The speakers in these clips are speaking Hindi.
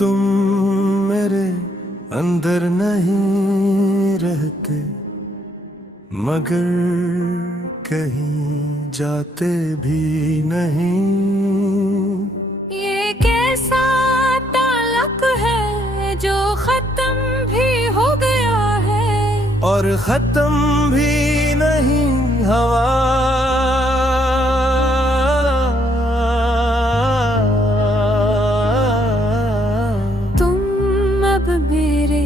तुम मेरे अंदर नहीं रहते, मगर कहीं जाते भी नहीं। ये कैसा ताल्लुक है जो खत्म भी हो गया है और खत्म भी नहीं हवा। तुम अब मेरे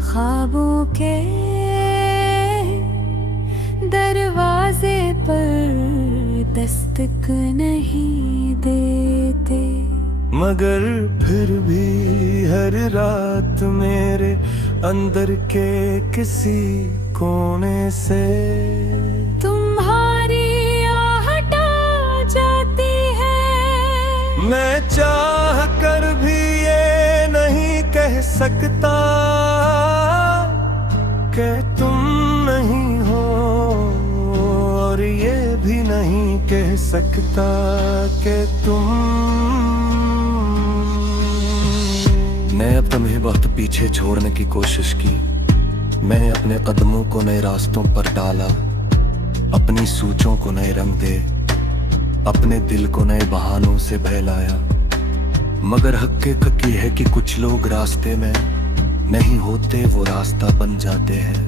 ख्वाबों के दरवाजे पर दस्तक नहीं देते, मगर फिर भी हर रात मेरे अंदर के किसी कोने से तुम्हारी आहट आ जाती है। मैं चाह कर भी ये नहीं कह सकता कि तुम नहीं हो, और ये भी नहीं कह सकता कि तुम। मैं अब तुम्हें बहुत पीछे छोड़ने की कोशिश की। मैंने अपने कदमों को नए रास्तों पर डाला, अपनी सोचों को नए रंग दे, अपने दिल को नए बहानों से बहलाया। मगर हकीकत ये है कि कुछ लोग रास्ते में नहीं होते, वो रास्ता बन जाते हैं।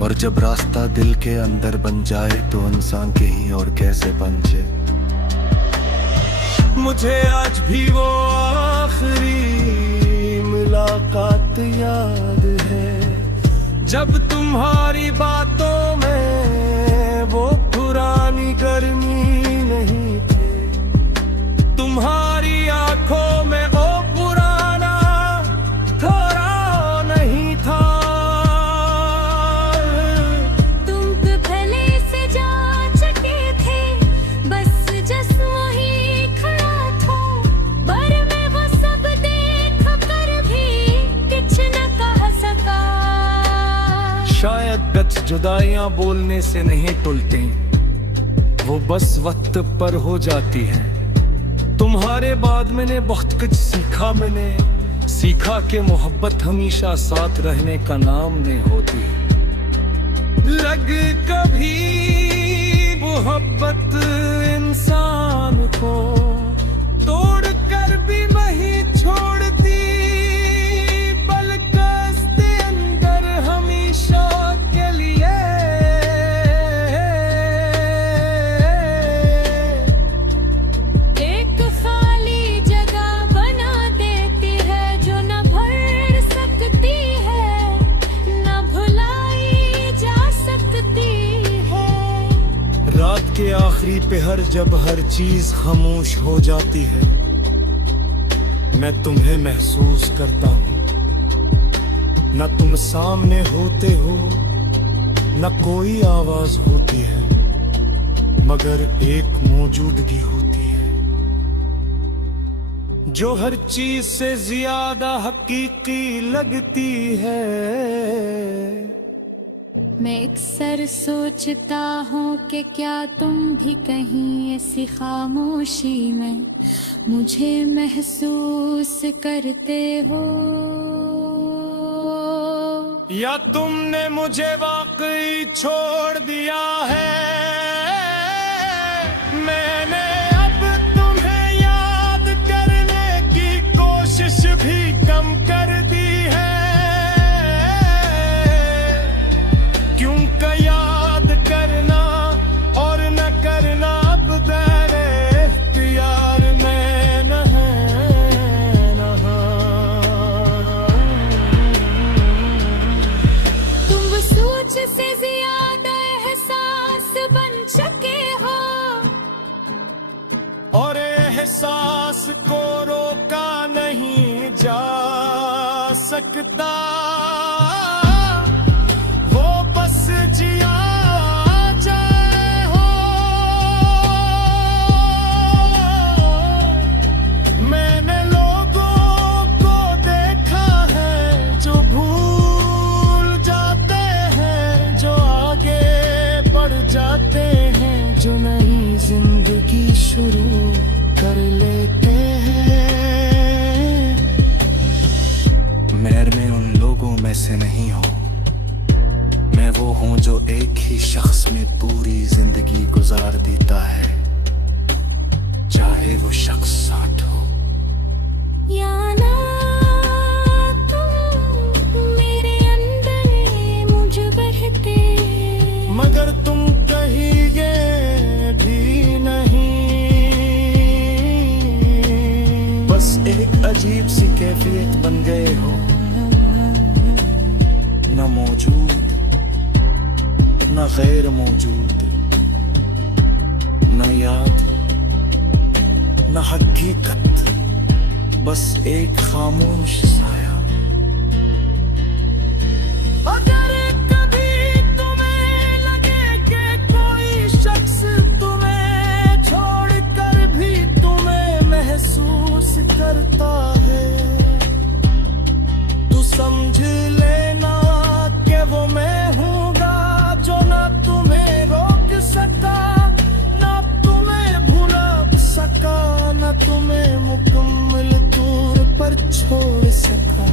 और जब रास्ता दिल के अंदर बन जाए तो इंसान कहीं और कैसे पहुंचे। मुझे आज भी वो आखिरी मुलाकात याद है, जब तुम्हारी बातों में वो पुरानी गर्मी नहीं थे, तुम्हारी आंखों में ओ पुराना थोड़ा नहीं था। तुम तो भले से जा चुके थे, बस जिस्म ही खड़ा था, पर मैं वो सब देख कर भी कुछ न कह सका। शायद गच जुदाइयां बोलने से नहीं टूटती, वो बस वक्त पर हो जाती है। तुम्हारे बाद मैंने बहुत कुछ सीखा। मैंने सीखा कि मोहब्बत हमेशा साथ रहने का नाम नहीं होती। लग कभी मोहब्बत इंसान को तोड़ कर भी नहीं छोड़ती, बल्कि उसके अंदर हमेशा के लिए एक खाली जगह बना देती है जो न भर सकती है, न भुलाई जा सकती है। रात के आखिरी पहर जब हर चीज खामोश हो जाती है, मैं तुम्हें महसूस करता हूँ। न तुम सामने होते हो, न कोई आवाज होती है, मगर एक मौजूदगी होती है जो हर चीज से ज्यादा हकीकी लगती है। मैं अक्सर सोचता हूँ कि क्या तुम भी कहीं ऐसी खामोशी में मुझे महसूस करते हो, या तुमने मुझे वाकई छोड़ दिया है। मैंने अब तुम्हें याद करने की कोशिश भी कम कर दी है, क्योंकि याद करना और न करना अब तेरे इख्तियार में न है, न तुम सोच से ज्यादा एहसास बन चुके हो, और एहसास को रोका नहीं जा सकता। वो बस जिया जाए हो। मैंने लोगों को देखा है जो भूल जाते हैं, जो आगे बढ़ जाते हैं, जो नई जिंदगी शुरू कर लेते हैं। अजीब सी कैफियत बन गए हो, न मौजूद न गैर मौजूद, न याद न हकीकत, बस एक खामोश साया। अगर कभी तुम्हें लगे कि कोई शख्स तुम्हें छोड़कर भी तुम्हें महसूस करता है, तू समझ लेना कि वो मैं हूँगा जो ना तुम्हें रोक सका, ना तुम्हें भुला सका, ना तुम्हें मुकम्मल दूर पर छोड़ सका।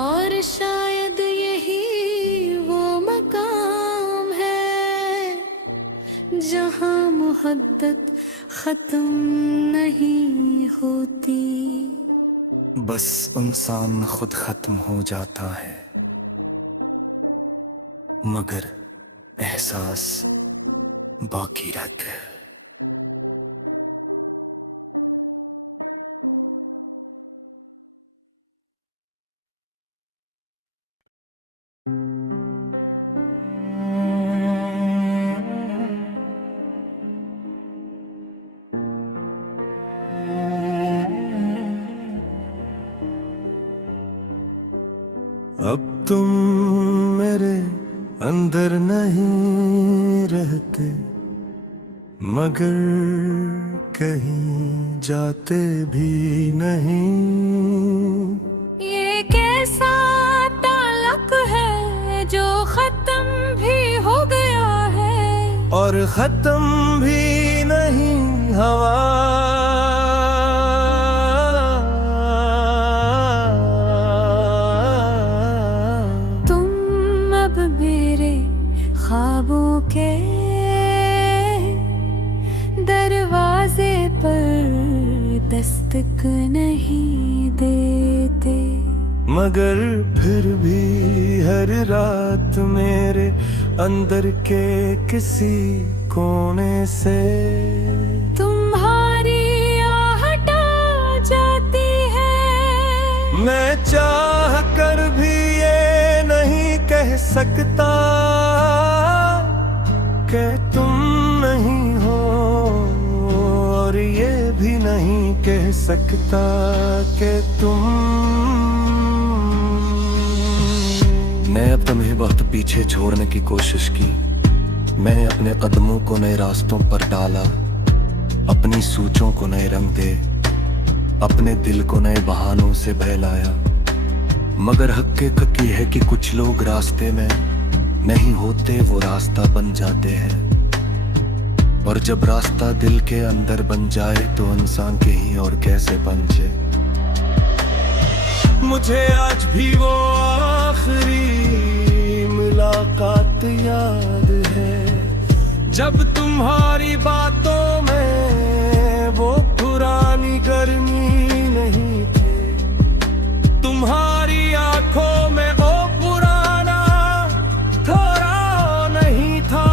और शायद यही वो मकाम है जहाँ मोहब्बत खत्म नहीं होती, बस इंसान खुद खत्म हो जाता है, मगर एहसास बाकी रहता है। अब तुम मेरे अंदर नहीं रहते, मगर कहीं जाते भी नहीं। ये कैसा ताल्लुक है जो खत्म भी हो गया है, और खत्म भी नहीं हवा। ख्वाबों के दरवाजे पर दस्तक नहीं देते, मगर फिर भी हर रात मेरे अंदर के किसी कोने से तुम्हारी आहट आ जाती है। मैं चाह कर भी ये नहीं कह सकता कि तुम नहीं हो, और ये भी नहीं कह सकता कि तुम। मैं अब तुम्हें बहुत पीछे छोड़ने की कोशिश की, मैंने अपने कदमों को नए रास्तों पर डाला, अपनी सोचों को नए रंग दे, अपने दिल को नए बहानों से बहलाया। मगर हकीकत ये है कि कुछ लोग रास्ते में नहीं होते, वो रास्ता बन जाते हैं। और जब रास्ता दिल के अंदर बन जाए तो इंसान के ही और कैसे बचे। मुझे आज भी वो आखिरी मुलाकात याद है, जब तुम्हारी बातों में वो पुरानी गर्मी नहीं थी, तुम्हारी आंखों में ओ पुराना थोड़ा नहीं था।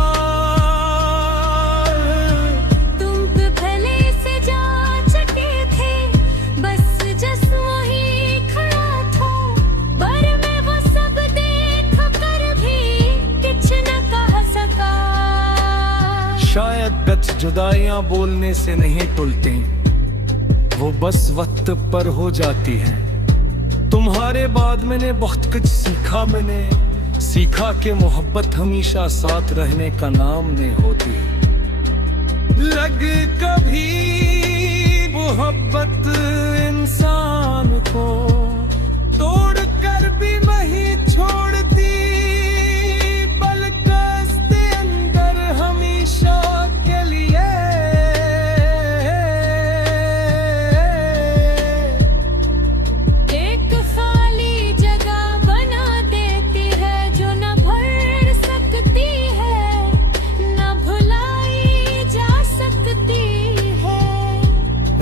तुम पे पहले से जा चुके थे, बस जिस्म ही खड़ा था, पर मैं वो सब देख कर भी कुछ न कह सका। शायद गच जुदाइयां बोलने से नहीं टूटती, वो बस वक्त पर हो जाती है। तुम्हारे बाद मैंने बहुत कुछ सीखा, मैंने सीखा कि मोहब्बत हमेशा साथ रहने का नाम नहीं होती। लग कभी मोहब्बत इंसान को तोड़ कर भी नहीं छोड़ती, बल्कि उसके अंदर हमेशा के लिए एक खाली जगह बना देती है जो न भर सकती है, न भुलाई जा सकती है।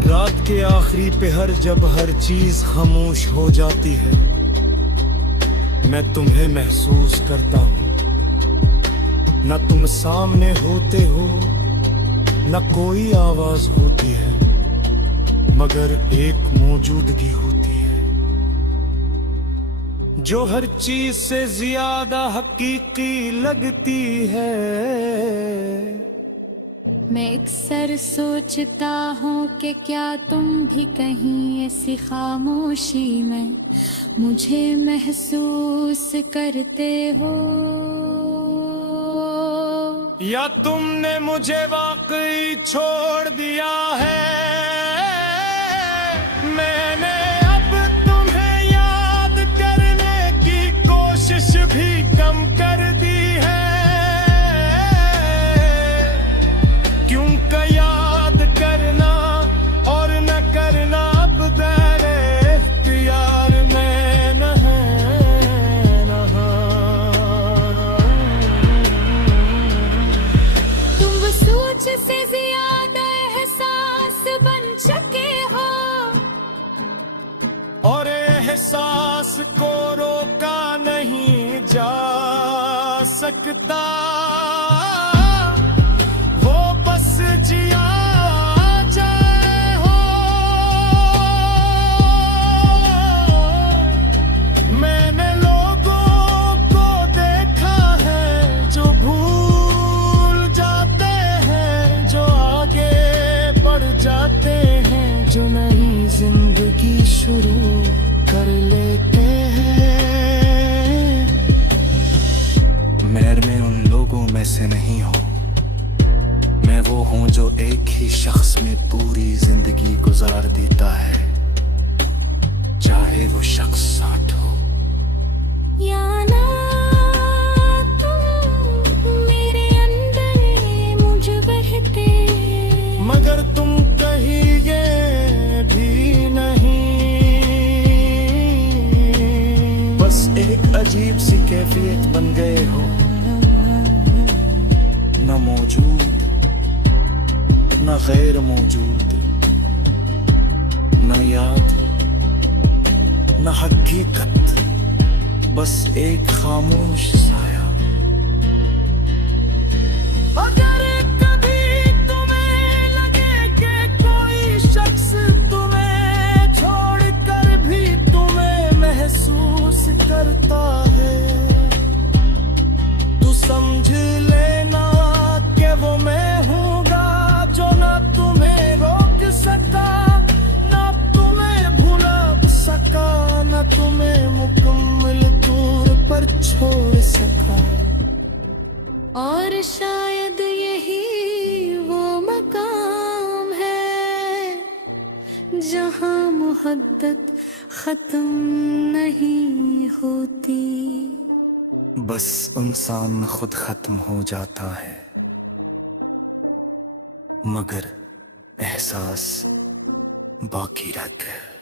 रात के आखिरी पहर जब हर चीज खामोश हो जाती है, मैं तुम्हें महसूस करता हूँ। न तुम सामने होते हो, न कोई आवाज होती है, मगर एक मौजूदगी होती है जो हर चीज से ज्यादा हकीकी लगती है। मैं अक्सर सोचता हूँ कि क्या तुम भी कहीं ऐसी खामोशी में मुझे महसूस करते हो, या तुमने मुझे वाकई छोड़ दिया है। मैंने अब तुम्हें याद करने की कोशिश भी कम कर दी है, क्योंकि याद करना और न करना अब दर इख्तियार में न है, न है। तुम वो सोच से ज्यादा एहसास बन चुके हो, और एहसास को रोका नहीं जा सकता, वो बस जिया जाए हो। मैंने लोगों को देखा है जो भूल जाते हैं, जो आगे बढ़ जाते हैं, जो नई जिंदगी शुरू कर लेते हैं। मैं उन लोगों में से नहीं हूँ, मैं वो हूँ जो एक ही शख्स में पूरी जिंदगी गुजार देता है, चाहे वो शख्स 60 हो या ना। तुम मेरे अंदर मुझ बहते, मगर तुम कहीं ये भी नहीं, बस एक अजीब सी कैफियत बन गए हो, न मौजूद न गैर मौजूद, न याद न हकीकत, बस एक खामोश साया। अगर कभी तुम्हें लगे कि कोई शख्स तुम्हें छोड़कर भी तुम्हें महसूस करता है, तू समझ लेना कि वो मैं हूँगा जो ना तुम्हें रोक सका, ना तुम्हें भुला सका, ना तुम्हें मुकम्मल तौर पर छोड़ सका। और शायद यही वो मकाम है जहाँ मोहब्बत खत्म नहीं होती, बस इंसान खुद खत्म हो जाता है, मगर एहसास बाकी रहता है।